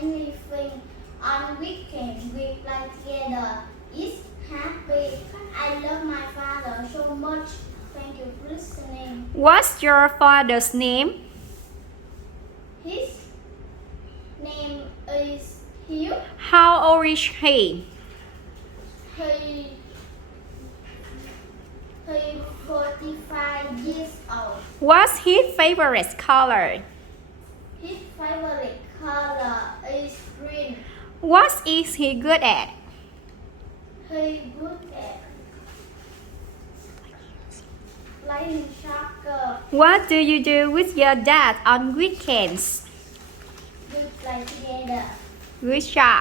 anything on weekend. We play together. It's happy. I love my father so much. Thank you for listening. What's your father's name? His name is Hugh. How old is he? He 45 years old. What's his favorite color? His favorite color is green. What is he good at? He good at playing soccer. What do you do with your dad on weekends? We play together. Good job.